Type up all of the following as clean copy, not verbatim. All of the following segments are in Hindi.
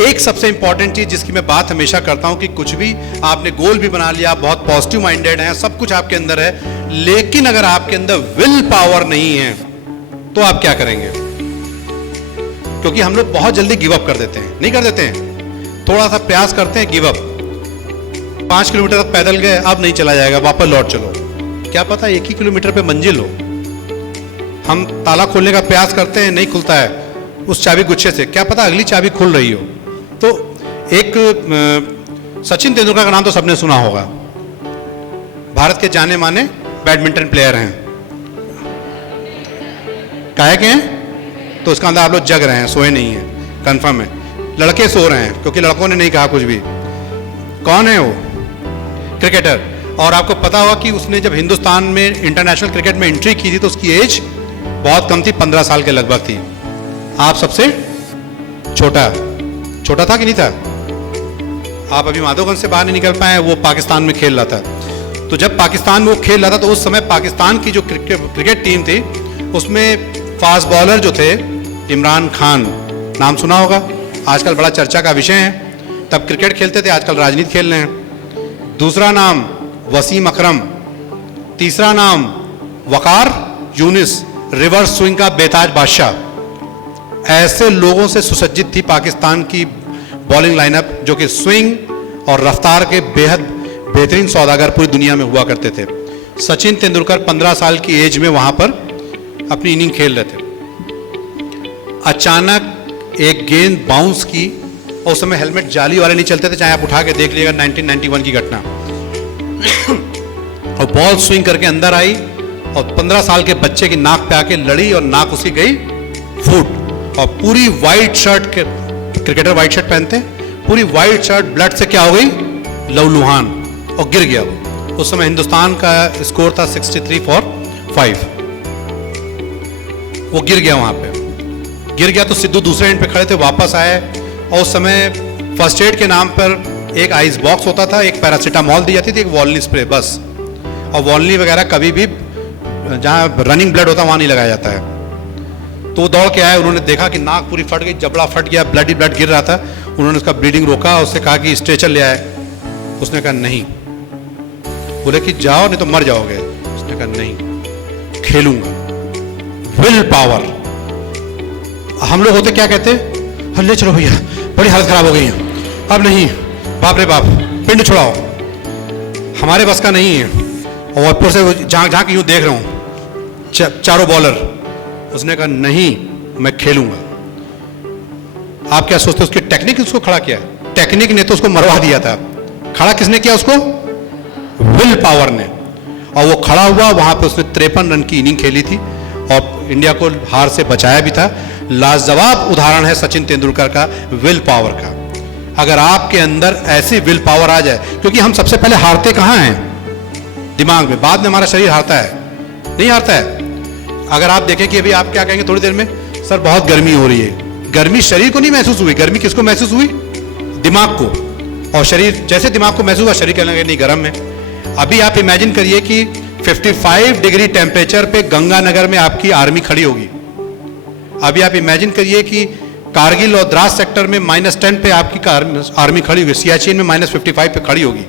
एक सबसे इंपॉर्टेंट चीज जिसकी मैं बात हमेशा करता हूं कि कुछ भी आपने गोल भी बना लिया, बहुत पॉजिटिव माइंडेड हैं, सब कुछ आपके अंदर है, लेकिन अगर आपके अंदर विल पावर नहीं है तो आप क्या करेंगे? क्योंकि हम लोग बहुत जल्दी गिव अप कर देते हैं, नहीं कर देते हैं, थोड़ा सा प्रयास करते हैं, गिव अप। 5 किलोमीटर तक पैदल गए, अब नहीं चला जाएगा, वापस लौट चलो। क्या पता 1 ही किलोमीटर पे मंजिल हो। हम ताला खोलने का प्रयास करते हैं, नहीं खुलता है उस चाबी गुच्छे से, क्या पता अगली चाबी खुल रही हो। तो एक सचिन तेंदुलकर का नाम तो सबने सुना होगा, भारत के जाने माने बैडमिंटन प्लेयर हैं। काहे के हैं? तो उसका अंदर आप लोग जग रहे हैं, सोए नहीं हैं, कंफर्म है। लड़के सो रहे हैं क्योंकि लड़कों ने नहीं कहा कुछ भी। कौन है वो? क्रिकेटर। और आपको पता होगा कि उसने जब हिंदुस्तान में इंटरनेशनल क्रिकेट में एंट्री की थी तो उसकी एज बहुत कम थी, 15 साल के लगभग थी। आप सबसे छोटा था कि नहीं था? आप अभी माधोगंज से बाहर नहीं निकल पाए, वो पाकिस्तान में खेल रहा था। तो जब पाकिस्तान में वो खेल रहा था तो उस समय पाकिस्तान की जो क्रिकेट टीम थी उसमें फास्ट बॉलर जो थे, इमरान खान, नाम सुना होगा, आजकल बड़ा चर्चा का विषय है। तब क्रिकेट खेलते थे, आजकल राजनीति खेल रहे हैं। दूसरा नाम वसीम अकरम, तीसरा नाम वकार यूनिस, रिवर्स स्विंग का बेताज बादशाह। ऐसे लोगों से सुसज्जित थी पाकिस्तान की बॉलिंग लाइनअप, जो कि स्विंग और रफ्तार के बेहद बेहतरीन सौदागर पूरी दुनिया में हुआ करते थे। सचिन तेंदुलकर 15 साल की एज में वहां पर अपनी इनिंग खेल रहे थे। अचानक एक गेंद बाउंस की, और उस समय हेलमेट जाली वाले नहीं चलते थे, चाहे आप उठा के देख लीजिएगा 1991 की घटना। और बॉल स्विंग करके अंदर आई और 15 साल के बच्चे की नाक पे आके लड़ी और नाक उसकी गई फूट। और पूरी वाइट शर्ट के, क्रिकेटर वाइट शर्ट पहनते हैं, पूरी वाइट शर्ट ब्लड से क्या हो गई? लहूलुहान, और गिर गया वो। उस समय हिंदुस्तान का स्कोर था 63 फॉर 5। वो गिर गया, वहां पे गिर गया तो सिद्धू दूसरे एंड पे खड़े थे, वापस आए। और उस समय फर्स्ट एड के नाम पर एक आइस बॉक्स होता था, एक पैरासीटामॉल दी जाती थी, एक वॉलनी स्प्रे, बस। और वॉलनी वगैरह कभी भी जहाँ रनिंग ब्लड होता वहां नहीं लगाया जाता है। तो वो दौड़ के आए, उन्होंने देखा कि नाक पूरी फट गई, जबड़ा फट गया, ब्लड ही ब्लड गिर रहा था। उन्होंने उसका ब्लीडिंग रोका, उससे कहा कि स्ट्रेचर ले आए। उसने कहा नहीं। बोले कि जाओ नहीं तो मर जाओगे। उसने कहा नहीं, खेलूंगा। Will power. हम लोग होते क्या कहते? ले चलो भैया, बड़ी हालत खराब हो गई है, अब नहीं, बाप रे बाप, पिंड छुड़ाओ। हमारे बस का नहीं है। और ऊपर से जहां यूं देख रहा हूं, चारों बॉलर। उसने कहा नहीं, मैं खेलूंगा। आप क्या सोचते? उसकी टेक्निक ने उसको खड़ा किया? टेक्निक ने तो उसको मरवा दिया था। खड़ा किसने किया उसको? विल पावर ने। और वो खड़ा हुआ, वहां पे उसने 53 रन की इनिंग खेली थी और इंडिया को हार से बचाया भी था। लाजवाब उदाहरण है सचिन तेंदुलकर का विल पावर का। अगर आपके अंदर ऐसी विल पावर आ जाए, क्योंकि हम सबसे पहले हारते कहां हैं? दिमाग में, बाद में हमारा शरीर हारता है, नहीं हारता है। अगर आप देखें कि अभी आप क्या कहेंगे थोड़ी देर में, सर बहुत गर्मी हो रही है। गर्मी शरीर को नहीं महसूस हुई, गर्मी किसको महसूस हुई? दिमाग को। और शरीर, जैसे दिमाग को महसूस हुआ, शरीर कहने लगा नहीं गर्म है। अभी आप इमेजिन करिए कि 55 डिग्री टेम्परेचर पे गंगानगर में आपकी आर्मी खड़ी होगी। अभी आप इमेजिन करिए कि कारगिल और द्रास सेक्टर में -10 पे आपकी आर्मी खड़ी होगी, सियाचिन में -55 पे खड़ी होगी।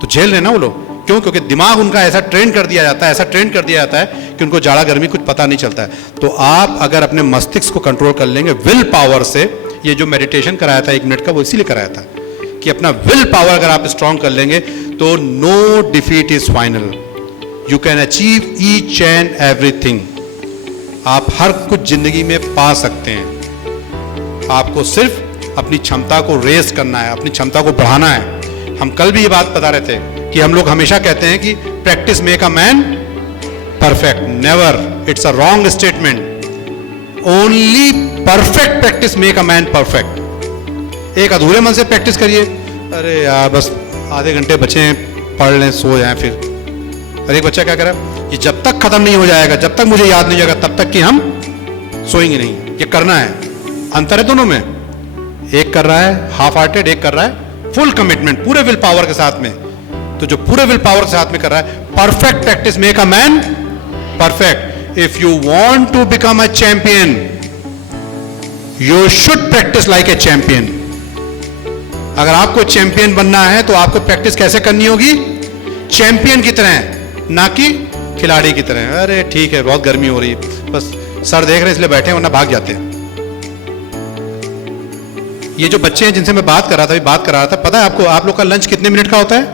तो झेल रहे ना वो लोग। क्यों? क्योंकि दिमाग उनका ऐसा ट्रेन कर दिया जाता है, ऐसा ट्रेन कर दिया जाता है कि उनको जाड़ा गर्मी कुछ पता नहीं चलता है। तो आप अगर अपने मस्तिष्क को कंट्रोल कर लेंगे विल पावर से, ये जो मेडिटेशन कराया था 1 मिनट का, वो इसीलिए कराया था कि अपना विल पावर अगर आप स्ट्रांग कर लेंगे तो no defeat is final, you can achieve each and everything. आप हर कुछ जिंदगी में पा सकते हैं। आपको सिर्फ अपनी क्षमता को रेस करना है, अपनी क्षमता को बढ़ाना है। हम कल भी ये बात बता रहे थे कि हम लोग हमेशा कहते हैं कि practice make a man perfect. Never, it's a wrong statement. Only perfect practice make a man perfect. एक अधूरे मन से प्रैक्टिस करिए, अरे यार बस आधे घंटे बचे हैं, पढ़ लें, सो जाएं फिर। और एक बच्चा क्या करे, ये जब तक खत्म नहीं हो जाएगा, जब तक मुझे याद नहीं जाएगा, तब तक कि हम सोएंगे नहीं। ये करना है। अंतर है दोनों में, एक कर रहा है हाफ हार्टेड, एक कर रहा है फुल कमिटमेंट, पूरे विल पावर के साथ में। तो जो पूरे विल पावर के साथ में कर रहा है, perfect practice make a man perfect. If you want to become a champion, you should practice like a champion. अगर आपको चैंपियन बनना है तो आपको प्रैक्टिस कैसे करनी होगी? चैंपियन की तरह, ना कि खिलाड़ी की तरह। अरे ठीक है, बहुत गर्मी हो रही है, बस सर देख रहे हैं इसलिए बैठे, वरना भाग जाते हैं। ये जो बच्चे हैं जिनसे मैं बात कर रहा था, पता है आपको आप लोग का लंच कितने मिनट का होता है?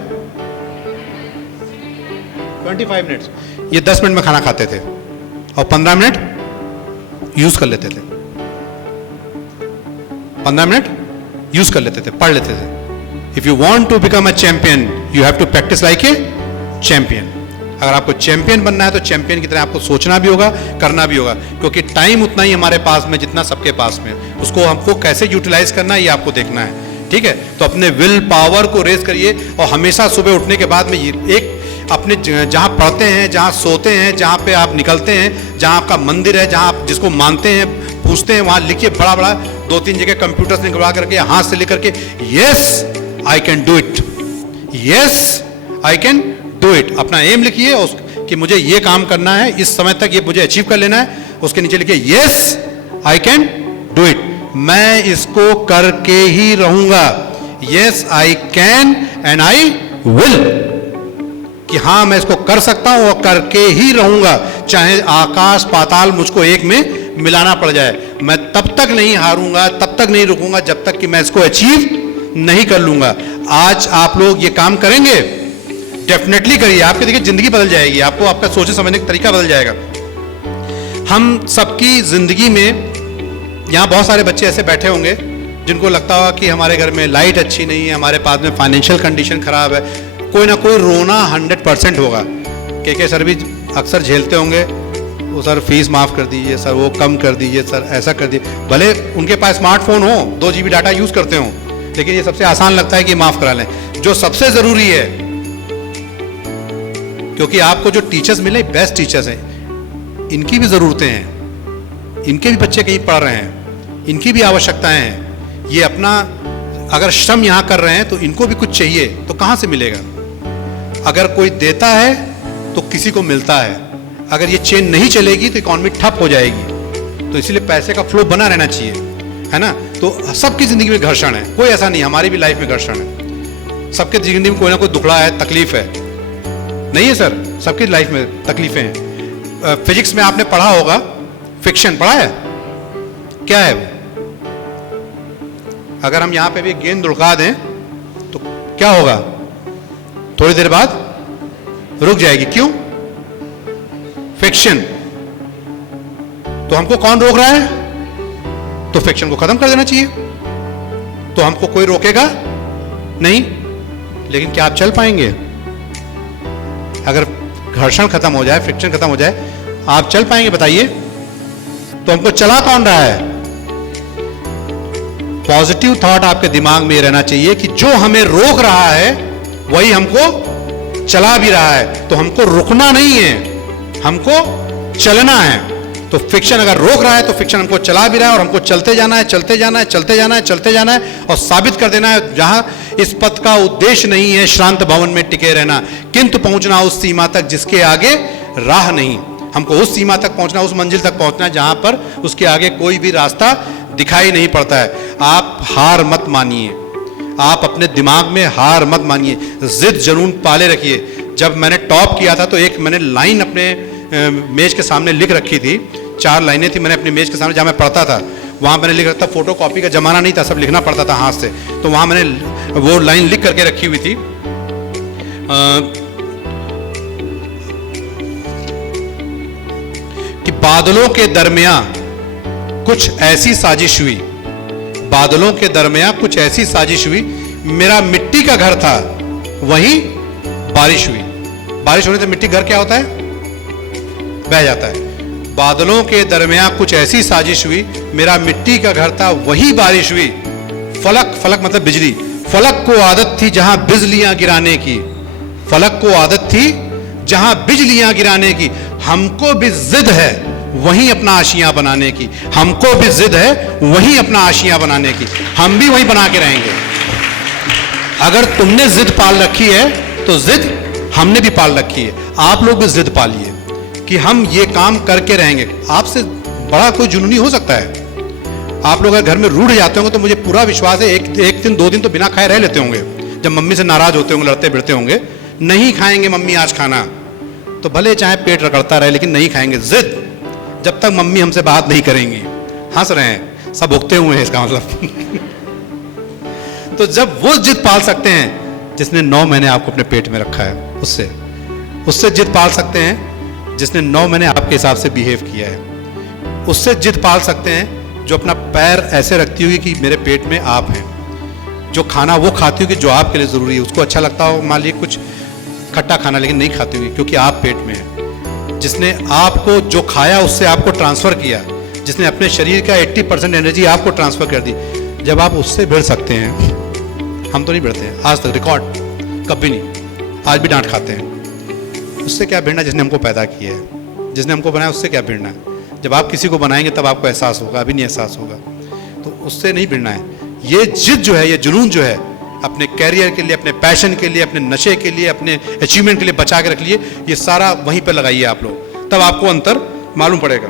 25 मिनट्स। ये 10 मिनट में खाना खाते थे और 15 मिनट यूज कर लेते थे। 15 मिनट यूज कर लेते थे, पढ़ लेते थे। If you want to become a champion you have to practice like a champion. अगर आपको चैंपियन बनना है तो चैंपियन की तरह आपको सोचना भी होगा, करना भी होगा, क्योंकि टाइम उतना ही हमारे पास में जितना सबके पास में, उसको हमको कैसे यूटिलाइज करना है ये आपको देखना है। ठीक है, तो अपने विल पावर को रेज करिए और हमेशा सुबह उठने के बाद में ये एक अपने जहां पढ़ते हैं, जहां सोते हैं, जहां पे आप निकलते हैं, जहां आपका मंदिर है, जहां आप जिसको मानते हैं, पूछते हैं, वहां लिखिए बड़ा बड़ा 2-3 जगह कंप्यूटर से निकलवा करके हाथ से लिख करके, yes I can do it, yes I can do it. अपना एम लिखिए कि मुझे ये काम करना है, इस समय तक ये मुझे अचीव कर लेना है। उसके नीचे लिखिए yes I can do it, मैं इसको करके ही रहूंगा। Yes I can and I will, कि हां मैं इसको कर सकता हूं और करके ही रहूंगा, चाहे आकाश पाताल मुझको एक में मिलाना पड़ जाए। मैं तब तक नहीं हारूंगा, तब तक नहीं रुकूंगा जब तक कि मैं इसको अचीव नहीं कर लूंगा। आज आप लोग ये काम करेंगे, डेफिनेटली करिए, आपकी देखिए जिंदगी बदल जाएगी, आपको आपका सोचने समझने का तरीका बदल जाएगा। हम सबकी जिंदगी में यहां बहुत सारे बच्चे ऐसे बैठे होंगे जिनको लगता होगा कि हमारे घर में लाइट अच्छी नहीं है, हमारे पास में फाइनेंशियल कंडीशन खराब है, कोई ना कोई रोना 100% होगा। के सर भी अक्सर झेलते होंगे, वो सर फीस माफ कर दीजिए, सर वो कम कर दीजिए, सर ऐसा कर दीजिए। भले उनके पास स्मार्टफोन हो, 2 GB डाटा यूज करते हो, लेकिन ये सबसे आसान लगता है कि माफ करा लें। जो सबसे जरूरी है, क्योंकि आपको जो टीचर्स मिले बेस्ट टीचर्स हैं, इनकी भी जरूरतें हैं, इनके भी बच्चे कहीं पढ़ रहे हैं, इनकी भी आवश्यकताएं हैं। ये अपना अगर श्रम यहां कर रहे हैं तो इनको भी कुछ चाहिए, तो कहां से मिलेगा? अगर कोई देता है तो किसी को मिलता है। अगर ये चेन नहीं चलेगी तो इकोनॉमी ठप हो जाएगी। तो इसलिए पैसे का फ्लो बना रहना चाहिए, है ना। तो सबकी जिंदगी में घर्षण है, कोई ऐसा नहीं, हमारी भी लाइफ में घर्षण है। सबके जिंदगी में कोई ना कोई दुखड़ा है, तकलीफ है, नहीं है सर? सबकी लाइफ में तकलीफें हैं। फिजिक्स में आपने पढ़ा होगा, फिक्शन पढ़ा है? क्या है वो? अगर हम यहां पे भी गेंद उड़का दें तो क्या होगा? थोड़ी देर बाद रुक जाएगी। क्यों? फिक्शन। तो हमको कौन रोक रहा है? तो फिक्शन को खत्म कर देना चाहिए, तो हमको कोई रोकेगा नहीं। लेकिन क्या आप चल पाएंगे? अगर घर्षण खत्म हो जाए, फ्रिक्शन खत्म हो जाए, आप चल पाएंगे बताइए? तो हमको चला कौन रहा है? पॉजिटिव थॉट आपके दिमाग में रहना चाहिए कि जो हमें रोक रहा है वही हमको चला भी रहा है। तो हमको रुकना नहीं है, हमको चलना है। तो फिक्शन अगर रोक रहा है तो फिक्शन हमको चला भी रहा है, और हमको चलते जाना है, चलते जाना है, चलते जाना है, चलते जाना है, और साबित कर देना है जहां इस पथ का उद्देश्य नहीं है श्रांत भवन में टिके रहना, किंतु पहुंचना उस सीमा तक जिसके आगे राह नहीं। हमको उस सीमा तक पहुंचना, उस मंजिल तक पहुंचना जहां पर उसके आगे कोई भी रास्ता दिखाई नहीं पड़ता है। आप हार मत मानिए, आप अपने दिमाग में हार मत मानिए, जिद जुनून पाले रखिए। जब मैंने टॉप किया था तो एक मैंने लाइन अपने मेज के सामने लिख रखी थी, 4 लाइनें थी मैंने अपने मेज के सामने, जहां मैं पढ़ता था वहां मैंने लिख रखा था। फोटो कॉपी का जमाना नहीं था, सब लिखना पड़ता था हाथ से, तो वहां मैंने वो लाइन लिख करके रखी हुई थी। कि बादलों के दरमियान कुछ ऐसी साजिश हुई, बादलों के दरमियान कुछ ऐसी साजिश हुई, मेरा मिट्टी का घर था वहीं बारिश हुई। बारिश होने से मिट्टी घर क्या होता है? बह जाता है। बादलों के दरमियान कुछ ऐसी साजिश हुई, मेरा मिट्टी का घर था वही बारिश हुई। फलक, फलक मतलब बिजली, फलक को आदत थी जहां बिजलियां गिराने की, फलक को आदत थी जहां बिजलियां गिराने की। हमको भी जिद है वहीं अपना आशियां बनाने की, हमको भी जिद है वहीं अपना आशियां बनाने की, हम भी वहीं बना के रहेंगे। अगर तुमने जिद पाल रखी है तो जिद हमने भी पाल रखी है, आप लोग भी जिद पालिए कि हम ये काम करके रहेंगे। आपसे बड़ा कोई जुनूनी हो सकता है? आप लोग अगर घर में रूठ जाते होंगे तो मुझे पूरा विश्वास है एक दिन 2 दिन तो बिना खाए रह लेते होंगे, जब मम्मी से नाराज होते होंगे, लड़ते भिड़ते होंगे, नहीं खाएंगे मम्मी आज खाना, तो भले चाहे पेट रगड़ता रहे लेकिन नहीं खाएंगे, जिद, जब तक मम्मी हमसे बात नहीं करेंगी। हंस रहे हैं, सब उगते हुए हैं इसका मतलब। तो जब वो जिद पाल सकते हैं जिसने 9 महीने आपको अपने पेट में रखा है, उससे जिद पाल सकते हैं जिसने 9 महीने आपके हिसाब से बिहेव किया है, उससे जिद पाल सकते हैं जो अपना पैर ऐसे रखती होगी कि मेरे पेट में आप हैं, जो खाना वो खाती होगी जो आपके लिए ज़रूरी है, उसको अच्छा लगता हो मान लीजिए कुछ खट्टा खाना, लेकिन नहीं खाती होगी क्योंकि आप पेट में हैं, जिसने आपको जो खाया उससे आपको ट्रांसफ़र किया, जिसने अपने शरीर का 80% एनर्जी आपको ट्रांसफ़र कर दी, जब आप उससे भिड़ सकते हैं, हम तो नहीं भिड़ते हैं आज तक, रिकॉर्ड कभी नहीं, आज भी डांट खाते हैं, उससे क्या भिड़ना जिसने हमको पैदा किया है, जिसने हमको बनाया, उससे क्या भिड़ना है। जब आप किसी को बनाएंगे तब आपको एहसास होगा, अभी नहीं एहसास होगा, तो उससे नहीं भिड़ना है। ये जिद जो है, ये जुनून जो है, अपने कैरियर के लिए, अपने पैशन के लिए, अपने नशे के लिए, अपने अचीवमेंट के लिए बचा के रख लिए, ये सारा वहीं पर लगाइए आप लोग, तब आपको अंतर मालूम पड़ेगा।